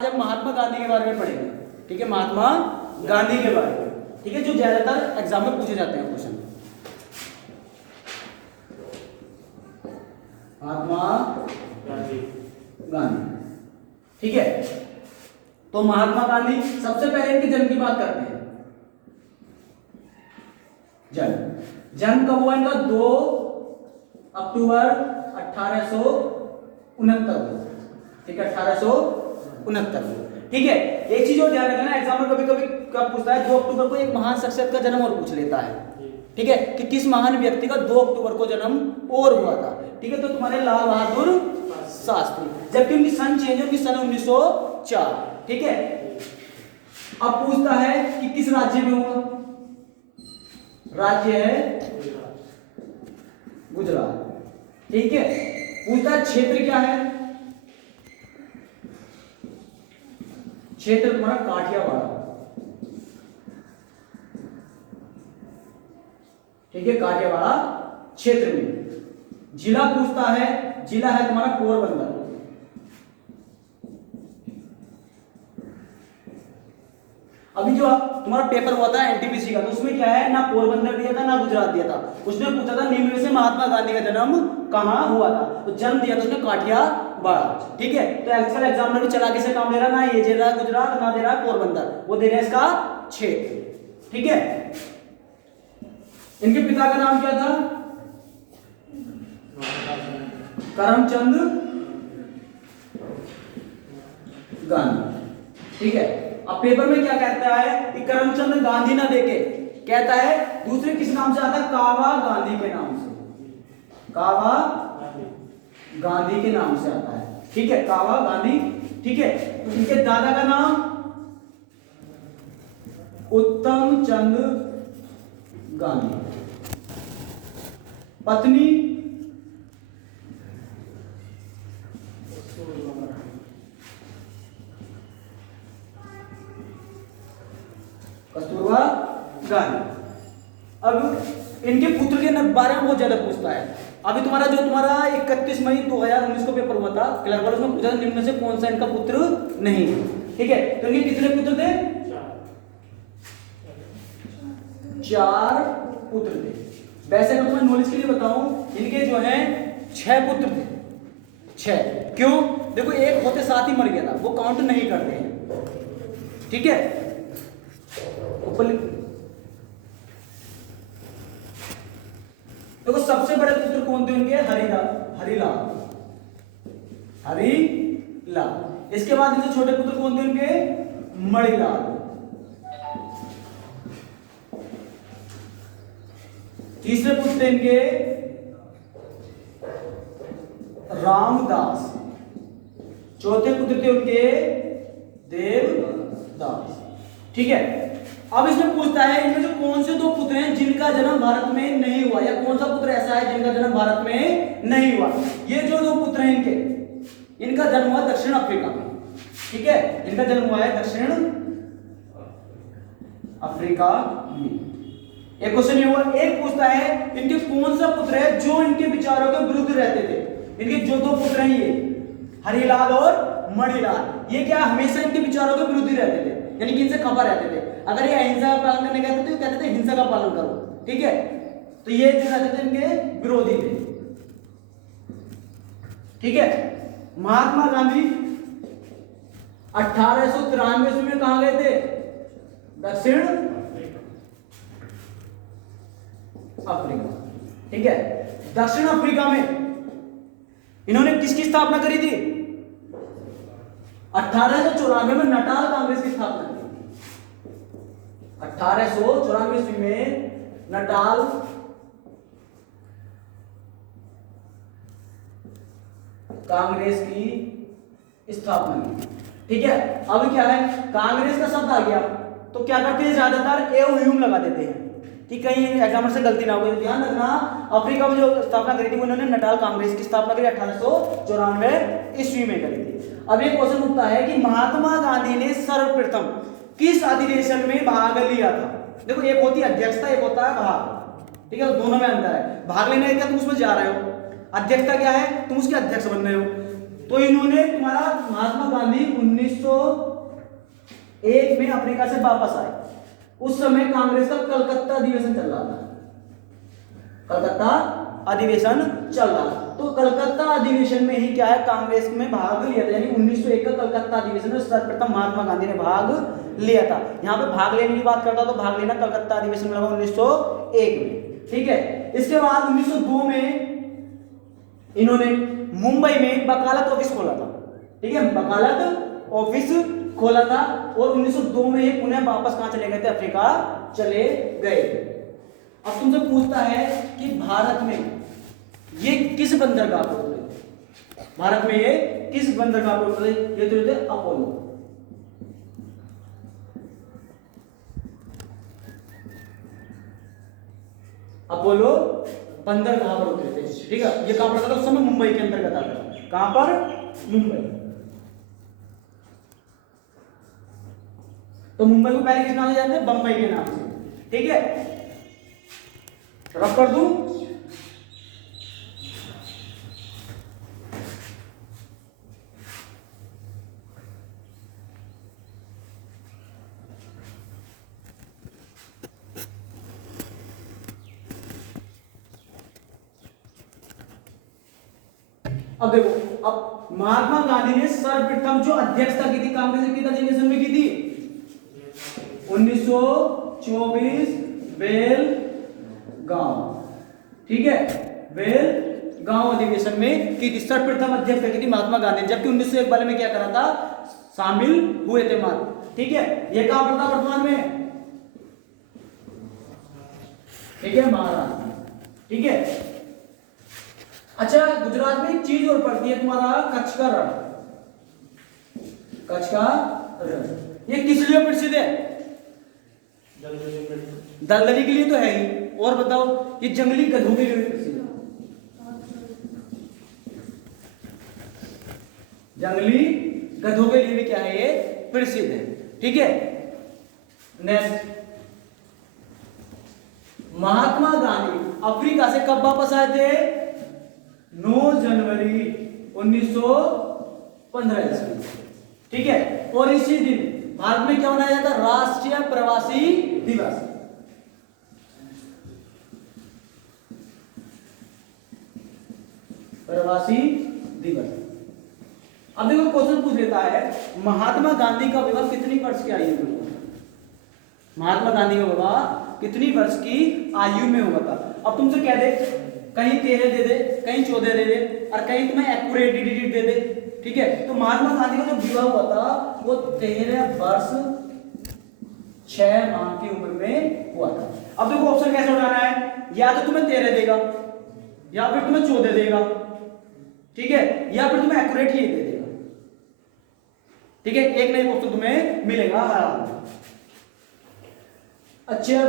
जब महात्मा गांधी के बारे में पढ़ेंगे, ठीक है, महात्मा गांधी के बारे में, ठीक है, जो ज्यादातर एग्जाम में पूछे जाते हैं क्वेश्चन। महात्मा गांधी, ठीक है। तो महात्मा गांधी, सबसे पहले इनके जन्म की बात करते हैं। जन्म कब हुआ इनका? 2 अक्टूबर 1869, ठीक है, 1869, ठीक है। एक चीज और ध्यान रखना, एग्जाम में कभी कभी कब पूछता है 2 अक्टूबर को एक महान शख्सियत का जन्म और पूछ लेता है, ठीक है, कि किस महान व्यक्ति का 2 अक्टूबर को जन्म और हुआ था, ठीक है। तो तुम्हारे लाल बहादुर शास्त्री, जबकि उनकी सन चेंज होगी सन 1904, ठीक है। अब पूछता है कि किस राज्य में हुआ? राज्य है गुजरात, ठीक है। पूछता है क्षेत्र क्या है? क्षेत्र तुम्हारा काठियावाड़, ठीक है, काठियावाड़ क्षेत्र में। जिला पूछता है, जिला है तुम्हारा पोरबंदर, अभी जो तुम्हारा पेपर हुआ था एनटीपीसी का, तो उसमें क्या है, ना पोरबंदर दिया था ना गुजरात दिया था। उसने पूछा था निम्न में से महात्मा गांधी का जन्म कहां हुआ था, तो जन्म दिया था उसने काठियावाड़, ठीक है। तो एक्चुअल एग्जामिनर भी चलाकी से काम ले रहा, ना ये दे रहा है गुजरात, ना दे रहा है पोरबंदर, वो दे रहा है इसका क्षेत्र, ठीक है। इनके पिता का नाम क्या था? करमचंद गांधी, ठीक है। अब पेपर में क्या कहता है कि करमचंद गांधी ना देके कहता है दूसरे किस नाम से आता है? कावा गांधी के नाम से, कावा गांधी के नाम से आता है, ठीक है, कावा गांधी, ठीक है। तो इनके दादा का नाम उत्तम चंद गांधी, पत्नी कस्तूरबा गांधी। अब इनके पुत्र के बारे में बहुत ज्यादा पूछता है। अभी तुम्हारा 31 मई 2019 को पेपर हुआ था क्लर्क वाला, उसमें पूछा था निम्न में से कौन सा इनका पुत्र नहीं है, ठीक है। तो इनके कितने पुत्र थे? 4 पुत्र थे। वैसे मैं तुम्हें नॉलेज के लिए बताऊं, इनके जो है 6 पुत्र थे, 6। क्यों? देखो, एक होते साथ ही मर गया था, वो काउंट नहीं करते हैं, ठीक है। देखो, सबसे बड़े पुत्र कौन थे उनके? हरिलाल। इसके बाद इनसे छोटे पुत्र कौन थे उनके? मणिलाल। तीसरे पुत्र थे इनके रामदास। चौथे पुत्र थे उनके देवदास, ठीक है। अब इसमें पूछता है इनमें से कौन से 2 पुत्र हैं जिनका जन्म भारत में नहीं हुआ, या कौन सा पुत्र ऐसा है जिनका जन्म भारत में नहीं हुआ। ये जो 2 पुत्र हैं इनका जन्म हुआ दक्षिण अफ्रीका में, ठीक है, इनका जन्म हुआ है दक्षिण अफ्रीका में। एक क्वेश्चन ये हुआ। एक पूछता है इनके कौन सा पुत्र है जो इनके विचारों के विरुद्ध रहते थे। इनके जो 2 पुत्र हैं, ये हरिलाल और मणिलाल, ये क्या हमेशा इनके विचारों के विरुद्ध ही रहते थे, यानी कि इनसे खफा रहते थे। अगर ये अहिंसा का पालन करने कहते थे, तो कहते थे हिंसा का पालन करो, ठीक है। तो ये जो रहते थे इनके विरोधी थे, ठीक है। महात्मा गांधी 1893 में कहां गए थे? दक्षिण अफ्रीका, ठीक है। दक्षिण अफ्रीका में इन्होंने किसकी स्थापना करी थी? 1894 में नटाल कांग्रेस की स्थापना की। 1894 में नटाल कांग्रेस की स्थापना की, ठीक है। अब क्या है, कांग्रेस का शब्द आ गया तो क्या करते हैं, ज्यादातर एओ लगा देते हैं कि कहीं एग्जामिनर से गलती ना हो। ध्यान रखना, अफ्रीका में जो स्थापना करी थी वो इन्होंने नटाल कांग्रेस की स्थापना करी 1894 ईस्वी में करी थी। अब एक क्वेश्चन उठता है कि महात्मा गांधी ने सर्वप्रथम किस अधिवेशन में भाग लिया था? देखो, एक होती है अध्यक्षता, एक होता है भाग, ठीक है, तो दोनों में अंतर है। भाग लेने का तुम उसमें जा रहे हो, अध्यक्षता क्या है, तुम उसके अध्यक्ष बन रहे हो। तो इन्होंने तुम्हारा महात्मा गांधी 1901 में अफ्रीका से वापस आए। उस समय कांग्रेस का कलकत्ता अधिवेशन चल रहा था, कलकत्ता अधिवेशन चल रहा था। तो कलकत्ता अधिवेशन में ही क्या है, कांग्रेस में भाग लिया था, यानी 1901 का कलकत्ता अधिवेशन में सर्वप्रथम महात्मा गांधी ने भाग लिया था। यहाँ पे भाग लेने की बात करता तो भाग लेना कलकत्ता अधिवेशन में लगा 1901 में, ठीक है। इसके बाद 1902 में इन्होंने मुंबई में वकालत ऑफिस खोला था, ठीक है, वकालत ऑफिस खोला था। और 1902 में ये पुनः वापस कहां चले गए थे, अफ्रीका चले गए। अब तुमसे पूछता है कि भारत में ये किस बंदरगाह पर उतरे, भारत में ये किस बंदरगाह पर उतरे, ये तो थे अपोलो। अपोलो बंदरगाह पर उतरे थे, ठीक है। ये कहां पड़ता था उस समय, मुंबई के अंतर्गत आता था। कहां पर, मुंबई। तो मुंबई को पहले किस नाम से जानते हैं, बंबई के नाम से, ठीक है। रफ कर दूं, अब देखो, अब महात्मा गांधी ने सर्वप्रथम जो अध्यक्षता की थी कांग्रेस के अधिवेशन में की थी 1924 बेलगांव, ठीक है, बेलगांव अधिवेशन में की थी। सर्वप्रथम अध्यक्षता की थी महात्मा गांधी, जबकि 1901 वाले में क्या करा था, शामिल हुए थे महात्मा, ठीक है। ये कहां पर था वर्तमान में, ठीक है, महाराष्ट्र, ठीक है। अच्छा, गुजरात में एक चीज और पड़ती है तुम्हारा, कच्छ का रण। कच्छ का रण ये किस लिए प्रसिद्ध है, दलदली के लिए तो है ही, और बताओ, ये जंगली गधों के लिए प्रसिद्ध है, जंगली गधों के लिए भी क्या है, ये प्रसिद्ध है, ठीक है। नेक्स्ट, महात्मा गांधी अफ्रीका से कब वापस आए थे, 9 जनवरी 1915 ईस्वी, ठीक है। और इसी दिन भारत में क्या मनाया जाता है, राष्ट्रीय प्रवासी दिवस। प्रवासी दिवस। अब देखो क्वेश्चन पूछ लेता है, महात्मा गांधी का विवाह कितनी वर्ष की आयु में हुआ, महात्मा गांधी का विवाह कितनी वर्ष की आयु में हुआ था। अब तुमसे कह दे, कहीं 13 दे दे, कहीं 14 दे दे, और कहीं तुम्हें एक्यूरेट डिजिट दे दे, ठीक है। तो महात्मा गांधी का जो विवाह हुआ था वो 13 वर्ष 6 माह की उम्र में हुआ था। अब देखो ऑप्शन कैसे उठाना है, या तो तुम्हें 13 देगा, या फिर तुम्हें 14 देगा, ठीक है, या फिर तुम्हें एक्यूरेट ही दे देगा, ठीक है। एक नहीं ऑप्शन तुम्हें मिलेगा। अच्छा,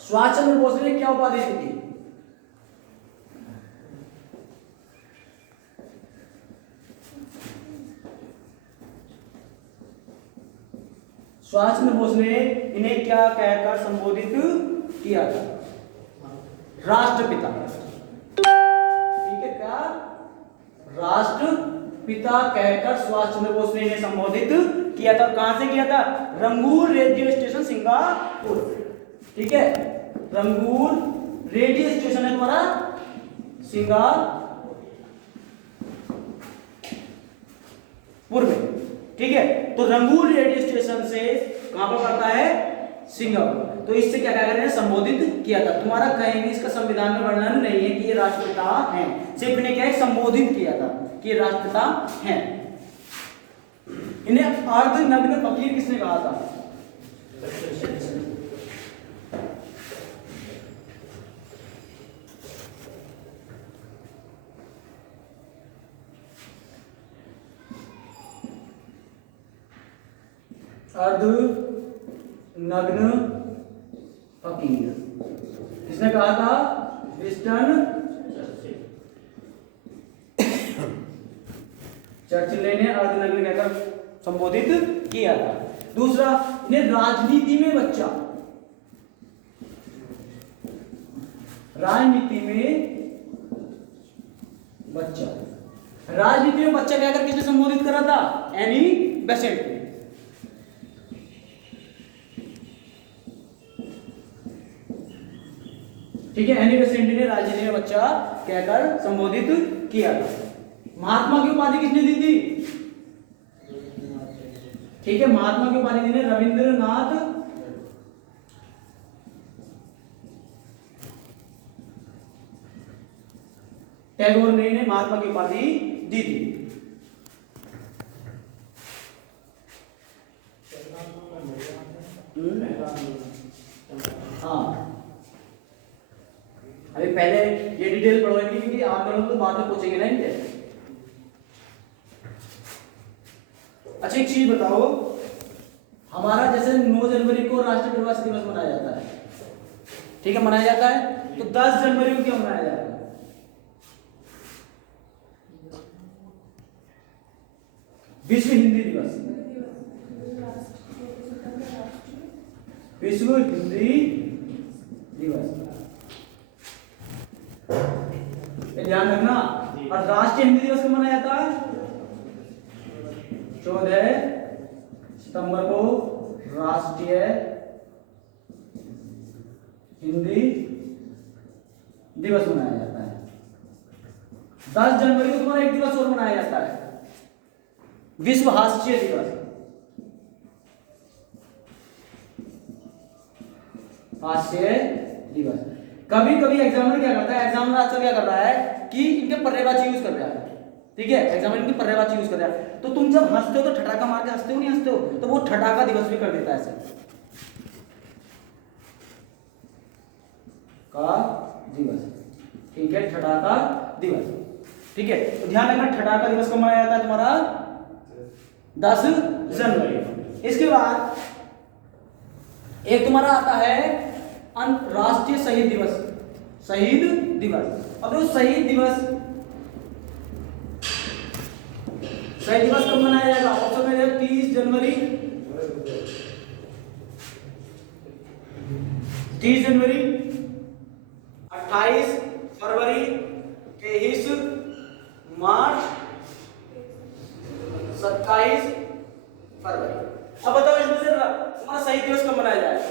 सुभाष चंद्र बोस ने क्या उपाधि दी थी, सुभाष चंद्र बोस ने इन्हें क्या कहकर संबोधित किया था, राष्ट्रपिता, ठीक है, क्या राष्ट्रपिता कहकर सुभाष चंद्र बोस ने इन्हें संबोधित किया था। कहां से किया था, रंगूर रेडियो स्टेशन सिंगापुर, ठीक है, रंगूर रेडियो स्टेशन है तुम्हारा सिंगापुर में, ठीक है। तो रंगूर रेडियो स्टेशन से कहां पर पड़ता है, सिंगापुर। तो इससे क्या कह रहे हैं, संबोधित किया था। तुम्हारा कहीं भी इसका संविधान में वर्णन नहीं है कि ये राष्ट्रपिता हैं, सिर्फ इन्हें क्या है, संबोधित किया था कि ये राष्ट्रपिता हैं। इन्हें अर्धनग्न फकीर किसने कहा था, अर्धनग्न फकीर किसने कहा था, विंस्टन चर्चिल ने अर्धनग्न कहकर संबोधित किया था। दूसरा, इन्हें राजनीति में बच्चा, राजनीति में बच्चा राजनीति में बच्चा क्या कर किसने संबोधित करा था? एनी बेसेंट ने। ठीक है, एनी बेसेंट ने राजनीति में बच्चा कहकर संबोधित किया था। महात्मा की उपाधि किसने दी थी? ठीक है, महात्मा की उपाधि दी ने रविंद्रनाथ टैगोर ने महात्मा की उपाधि दी थी। हाँ, अभी पहले ये डिटेल पढ़वाएंगे क्योंकि आप लोग तो बाद में पूछेंगे ना इनके। अच्छा एक चीज बताओ, हमारा जैसे 9 जनवरी को राष्ट्रीय प्रवासी दिवस मनाया जाता है, ठीक है, मनाया जाता है, तो 10 जनवरी को क्या मनाया जाता है? विश्व हिंदी दिवस। विश्व हिंदी दिवस ध्यान रखना। और राष्ट्रीय हिंदी दिवस कब मनाया जाता है? 14 सितंबर को राष्ट्रीय हिंदी दिवस मनाया जाता है। 10 जनवरी को तुम्हारा एक दिवस और मनाया जाता है, विश्व हास्य दिवस। हास्य दिवस। कभी कभी एग्जामिनर क्या करता है, एग्जामिनर आजकल क्या कर रहा है कि इनके पर्यायवाची यूज कर रहा है। ठीक है, एग्जामिनर इनके पर्यायवाची यूज कर रहा है, तो तुम जब हंसते हो तो ठटाका मार के हंसते हो, नहीं हंसते हो, तो वो ठटाका दिवस भी कर देता है ऐसे का दिवस। ठीक है, ठटाका दिवस। ठीक है, तो ध्यान रखना ठटाका दिवस कब मनाया जाता है तुम्हारा? 10 जनवरी। इसके बाद एक तुम्हारा आता है राष्ट्रीय शहीद दिवस। शहीद दिवस। अब जो शहीद दिवस कब मनाया जाएगा? ऑप्शन में है 30 जनवरी, 30 जनवरी, 28 फरवरी, 23 मार्च, 27 फरवरी। अब बताओ इसमें से तुम्हारा शहीद दिवस कब मनाया जाएगा?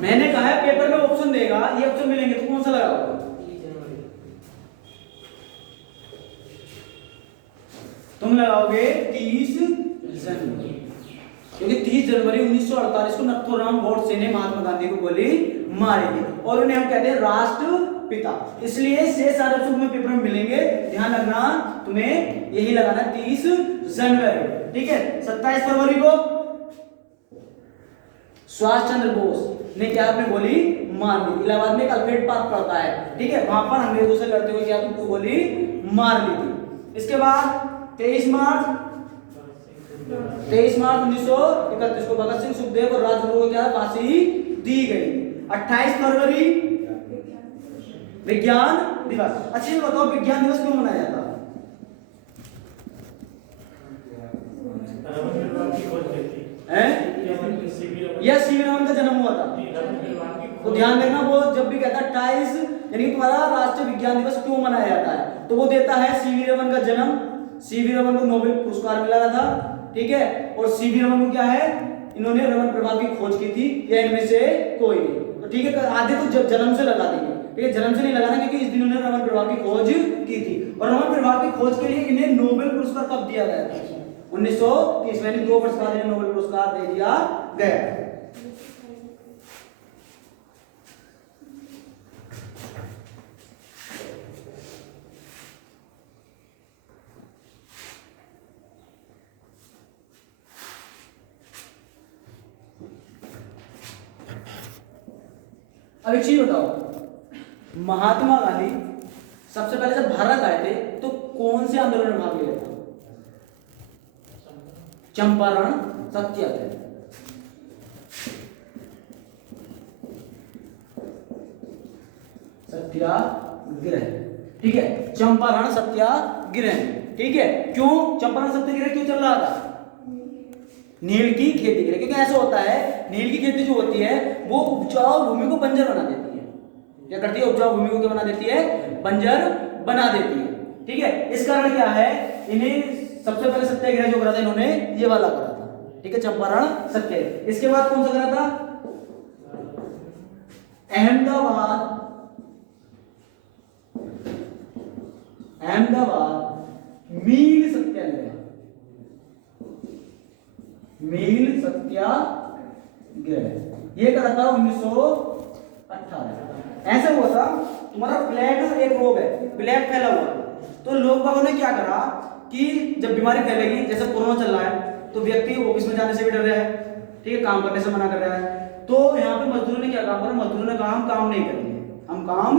मैंने कहा है पेपर में ऑप्शन देगा, ये ऑप्शन मिलेंगे तो कौन सा लगाओगे? तुम लगाओगे 30 जनवरी, क्योंकि 30 जनवरी 1948 को नथुराम गोडसे ने महात्मा गांधी को गोली मारी थी और उन्हें हम कहते हैं राष्ट्रपिता। इसलिए से सारे ऑप्शन तुम्हें पेपर में मिलेंगे, ध्यान रखना, तुम्हें यही लगाना 30 जनवरी। ठीक है, 27 फरवरी को सुभाष चंद्र बोस ने क्या अपनी गोली मार दी। इलाहाबाद में एक अल्फ्रेड पार्क पड़ता है, ठीक है, वहां पर अंग्रेजों से लड़ते हुए क्या उनको गोली मार ली थी। इसके बाद 23 मार्च 1931 को भगत सिंह, सुखदेव और राजगुरु को क्या फांसी दी गई। 28 फरवरी विज्ञान दिवस। अच्छे से बताओ विज्ञान दिवस क्यों मनाया जाता है? यह सीवी रमन का जन्म हुआ था। तो ध्यान देना, वो जब भी कहता है 28 यानी तुम्हारा राष्ट्रीय विज्ञान दिवस क्यों मनाया जाता है, तो वो देता है सीवी रमन का जन्म। सीवी रमन को नोबेल पुरस्कार मिला था, ठीक है, और सीवी रमन को क्या है, इन्होंने रमन प्रभाव की खोज की थी, या इनमें से कोई नहीं। तो ठीक है, आधे तो जन्म से लगा देंगे, ठीक है, जन्म से नहीं लगाना क्योंकि इस दिन उन्होंने रमन प्रभाव की खोज की थी। और रमन प्रभाव की खोज के लिए इन्हें नोबेल पुरस्कार कब दिया गया था? 1930 में 2 वर्ष बाद इन्हें नोबेल पुरस्कार दे दिया गया। अब एक चीज बताओ, महात्मा गांधी सबसे पहले जब भारत आए थे तो कौन से आंदोलन में भाग लिया था? चंपारण सत्याग्रह। सत्याग्रह, ठीक है, चंपारण सत्याग्रह। ठीक है, क्यों चंपारण सत्याग्रह क्यों चल रहा था? नील की खेती के लिए, क्योंकि ऐसा होता है नील की खेती जो होती है वो उपजाऊ भूमि को बंजर बना देती है। क्या करती है, उपजाऊ भूमि को क्या बना देती है, बंजर बना देती है। ठीक है, इस कारण क्या है, इन्हें सबसे पहले सत्याग्रह जो करा था इन्होंने ये वाला करा था। ठीक है, चंपारण सत्याग्रह। इसके बाद कौन सा करा था, अहमदाबाद मील सत्याग्रह। मील सत्याग्रह ये करा था 1918। ऐसा हुआ था, तुम्हारा प्लेग एक रोग है, प्लेग फैला हुआ, तो लोग बागों ने क्या करा कि जब बीमारी फैलेगी, जैसे कोरोना चल रहा है, तो व्यक्ति ऑफिस में जाने से भी डर रहा है, ठीक है, काम करने से मना कर रहा है, तो यहाँ पे मजदूरों ने क्या काम करा, मजदूरों ने कहा हम काम नहीं करेंगे, हम काम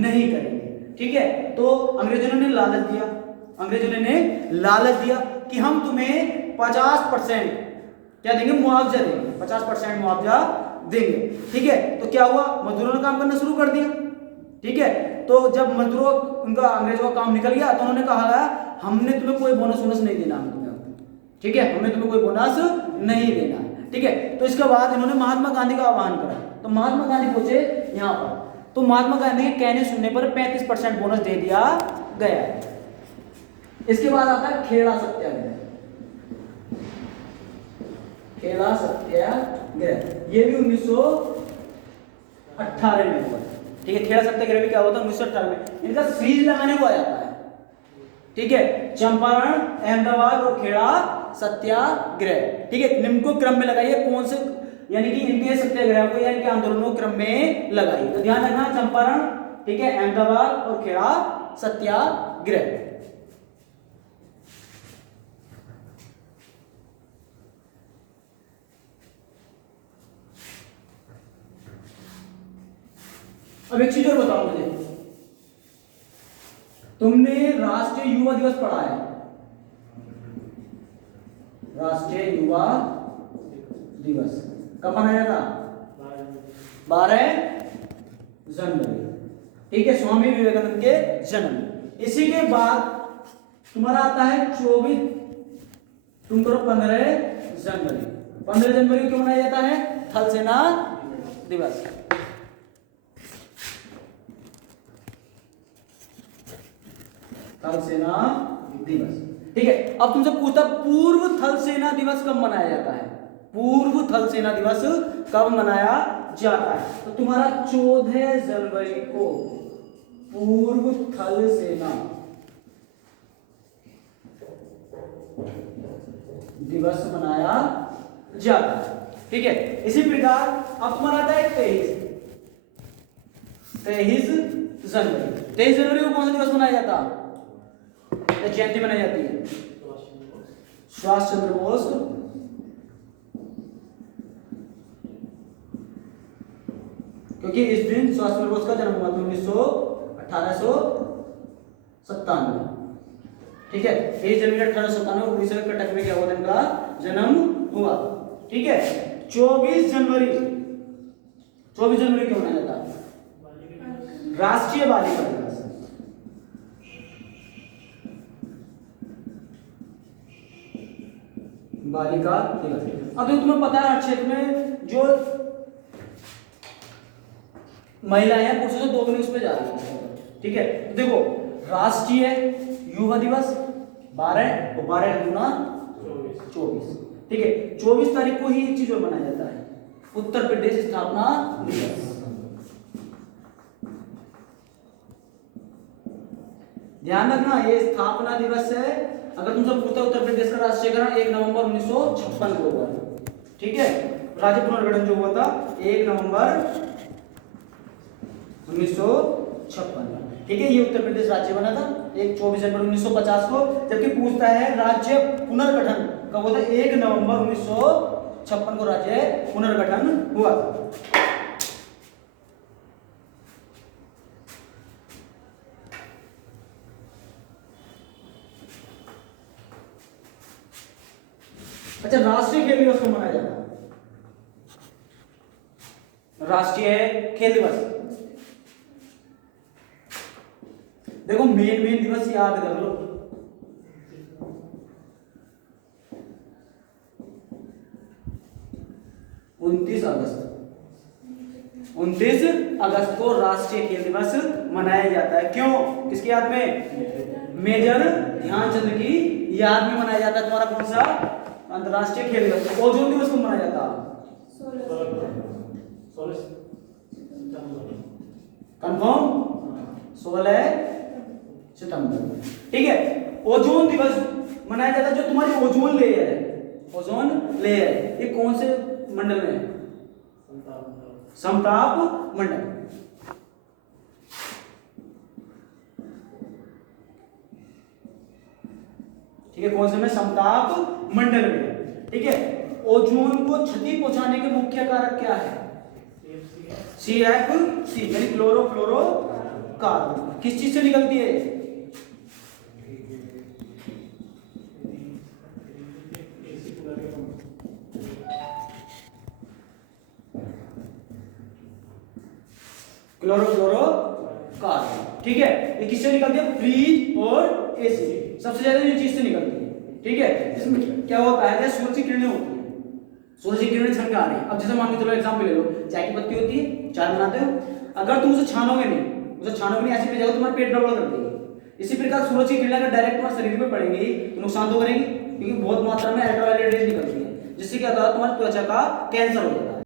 नहीं करेंगे। ठीक है, तो अंग्रेजों ने लालच दिया, कि हम तुम्हें 50% क्या देंगे, मुआवजा देंगे, 50% मुआवजा देंगे। ठीक है, तो क्या हुआ, मजदूरों ने काम करना शुरू कर दिया। ठीक है, तो जब मजदूरों उनका अंग्रेजों का काम निकल गया, तो उन्होंने कहा हमने तुम्हें कोई बोनस नहीं देना, ठीक है, हमें तुम्हें कोई बोनस नहीं देना। ठीक है, तो इसके बाद इन्होंने महात्मा गांधी का आह्वान करा, तो महात्मा गांधी पहुंचे यहाँ पर, तो महात्मा गांधी के कहने सुनने पर 35% बोनस दे दिया गया। इसके बाद आता है खेड़ा सत्याग्रह। खेड़ा सत्याग्रह ये भी 1918 में हुआ। ठीक है, खेड़ा सत्याग्रह भी क्या हुआ था, 1918 में। इनका सीरीज लगाने को आ जाता है। ठीक है, चंपारण, अहमदाबाद और खेड़ा सत्याग्रह। ठीक है, निम्न को क्रम में लगाइए, कौन से, यानी कि इनके सत्याग्रह को या इनके आंदोलनों क्रम में लगाइए। तो ध्यान रखना, चंपारण, ठीक है, अहमदाबाद और खेड़ा सत्याग्रह। अब एक चीज और बताओ मुझे, तुमने राष्ट्रीय युवा दिवस पढ़ा है, राष्ट्रीय युवा दिवस कब मनाया था, 12 जनवरी। ठीक है, स्वामी विवेकानंद के जन्म। इसी के बाद तुम्हारा आता है 24, तुम करो 15 जनवरी। 15 जनवरी क्यों मनाया जाता है, थल सेना दिवस। थल सेना दिवस। ठीक है, अब तुमसे पूछता पूर्व थल सेना दिवस कब मनाया जाता है, पूर्व थल सेना दिवस कब मनाया जाता है, तो तुम्हारा 14 जनवरी को पूर्व थल सेना दिवस मनाया जाता है। ठीक है, इसी प्रकार अब तुम्हारा आता है 23 जनवरी। 23 जनवरी को कौन सा दिवस मनाया जाता, जयंती मनाई जाती है, सुभाष चंद्र बोस क्योंकि इस दिन सुभाष चंद्र बोस का जन्म हुआ था 1897। ठीक है, 23 जनवरी 1897 उड़ीसा के कटक में क्या हुआ था, इनका जन्म हुआ। ठीक है, 24 जनवरी क्यों मनाया जाता, राष्ट्रीय बालिका दिवस। बालिका दिवस। अब जो तुम्हें पता है, हर क्षेत्र में जो महिलाएं हैं पुरुषों से दोगुनी उस पर जा रही है। ठीक है, देखो राष्ट्रीय युवा दिवस 12 और 12 गुना 24। ठीक है, 24 तारीख को ही एक चीज और मनाया जाता है, उत्तर प्रदेश स्थापना दिवस। ध्यान रखना, ये स्थापना दिवस है। अगर तुमसे पूछता उत्तर प्रदेश का राष्ट्रीयकरण 1 नवंबर 1956 को हुआ। ठीक है, राज्य पुनर्गठन जो हुआ था 1 नवंबर 1956। ठीक है, ये उत्तर प्रदेश राज्य बना था 24 जनवरी 1950 को। जबकि पूछता है राज्य पुनर्गठन कब हुआ था, 1 नवंबर 1956 को राज्य पुनर्गठन हुआ था। अच्छा, राष्ट्रीय खेल दिवस कब मनाया जाता है, राष्ट्रीय खेल दिवस। देखो मेन दिवस याद कर लो, 29 अगस्त। 29 अगस्त को राष्ट्रीय खेल दिवस मनाया जाता है। क्यों? किसकी याद में? मेजर ध्यानचंद की याद में मनाया जाता है। तुम्हारा कौन सा अंतरराष्ट्रीय खेल दिवस? ओजोन दिवस को मनाया जाता है। कंफर्म? 16 सितंबर। ठीक है, ओजोन दिवस मनाया जाता है। जो तुम्हारी ओजोन लेयर है, ओजोन लेयर, ये कौन से मंडल में है? समताप मंडल। ठीक है, कौन से में? समताप मंडल में। ठीक है, ओजोन को क्षति पहुंचाने के मुख्य कारक क्या है? CFC यानी क्लोरोफ्लोरो कार्बन। किस चीज से निकलती है? Chlorofluoro carbon. ठीक है, ये किससे निकलती है? फ्रीज और एसी, सबसे ज्यादा ये चीज से निकलती है। ठीक है, इसमें क्या होता है? सूरज की किरणें होती है, सूरज की किरणें छन के आ रही है। अब जैसे मान के चलो एग्जांपल ले लो, चाय की पत्ती होती है, चाय बनाते हो, अगर तुम उसे छानोगे नहीं, ऐसे पे जाओ, तुम्हारा पेट गड़बड़ कर देगी। इसी प्रकार सूरज की किरणें अगर डायरेक्ट तुम्हारे शरीर पे पड़ेंगी तो नुकसान तो करेंगी, क्योंकि बहुत मात्रा में अल्ट्रावायलेट रेज निकलती है, जिससे क्या होता है? तुम्हारी त्वचा का कैंसर होता है।